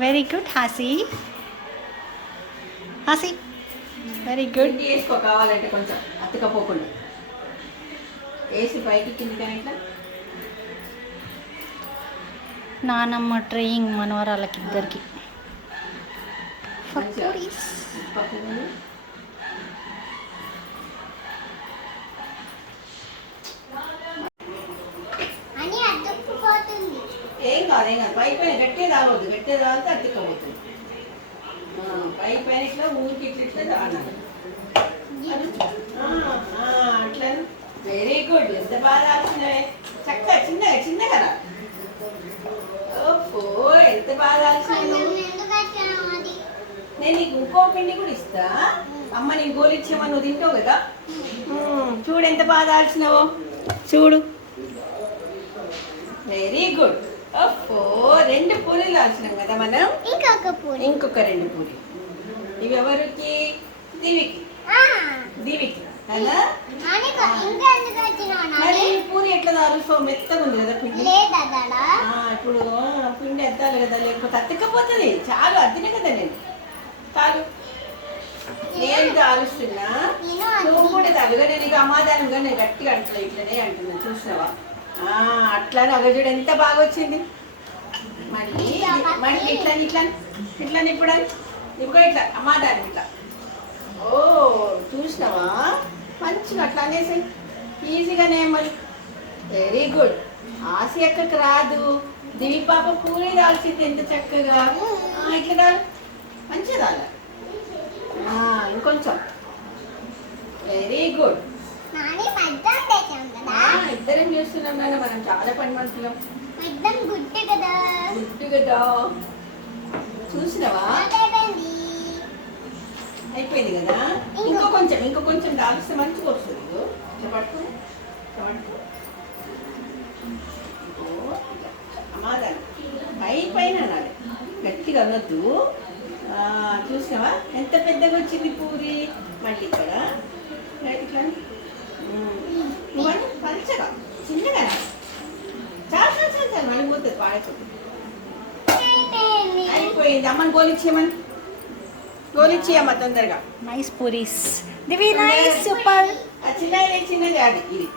Very good Hasi. Hasi very good. వేసుకో కావాలంటే కొంచెం అతుకపోకుండా వేసి పైకి కిందికి ఇట్లా. నానమ్మ ట్రైయింగ్ మనవరాళ్ళకి ఇద్దరికి. ఏం కాదు ఏం కాదు. పై పైన గట్టిగా తాగవద్దు, గట్టిగా తాగితే అతుక్కపోతుంది. పై పైన ఇట్లా ఊరికి ఇట్లా ఇట్లా తాగాలి. అట్లా వెరీ గుడ్. ఎంత బాగా ఆల్చినవే. చక్కగా చిన్నగా చిన్నగా రా. ఓహో ఎంత బాగా ఆల్చినావు. నేను నీకు ఇంకో పిండి కూడా ఇస్తా. అమ్మ నీకు గోలు ఇచ్చేమని నువ్వు తింటావు కదా. చూడు ఎంత బాగా ఆల్చినావో చూడు. Very good. ఓహో 2 పూరీలు ఆల్చినాం కదా మనం. ఇంకొక 2 పూరీ. ఇవి ఎవరికి? దివికి. దివికి కదా. మరి పూరి ఎట్లా తాలుస్తావు? మెత్తగా ఉంది కదా పిండి. ఇప్పుడు పిండి ఎత్తాలి కదా, లేకపోతే అతుక్కపోతుంది. చాలు అద్దిన కదా నేను. చాలు నేను తాలుస్తున్నా, నువ్వు కూడా తాలుగా. నేను ఇక అమాదానంగా నేను గట్టిగా అంటున్నా, ఇట్లనే అంటున్నా. చూసినావా అట్లానే అగజుడు ఎంత బాగా వచ్చింది. మళ్ళీ మళ్ళీ ఇట్లా ఇట్లా ఇట్లా నిప్పుడాలి. ఇప్పుడు ఇట్లా అమాదానం ఇట్లా. ఓ చూసినావా మంచిగా అట్లా అనేసి ఈజీగానే. మరి వెరీ గుడ్. ఆసి అక్కకి రాదు. దివి పాప పూరి దాల్చింది ఎంత చక్కగా. ఇట్లా దాలు మంచిగా దాలి. ఇంకొంచెం. Very good. ఇద్దరం చేస్తున్నాం కదా మనం. చాలా పని మనుషులం. గుడ్డు కదా. చూసినావా అయిపోయింది కదా. ఇంకో కొంచెం దాల్స్తే మంచిగా వస్తుంది. పట్టు పట్టు. అమాదాన్ని పై పైన అనాలి, గట్టిగా అనొద్దు. చూసినావా ఎంత పెద్దగా వచ్చింది పూరి. మళ్ళీ ఇక్కడ ఇట్లా పంచగా చిన్నగా చాలా చాలా చాలా చాలా మళ్ళీ పోతుంది. పాడైపోతుంది. అయిపోయింది. అమ్మని గోలిచ్చేయమని. గోలిచ్చేయమ్మ తొందరగా. Nice puris Divi. Nice super. చిన్నది అది ఇది.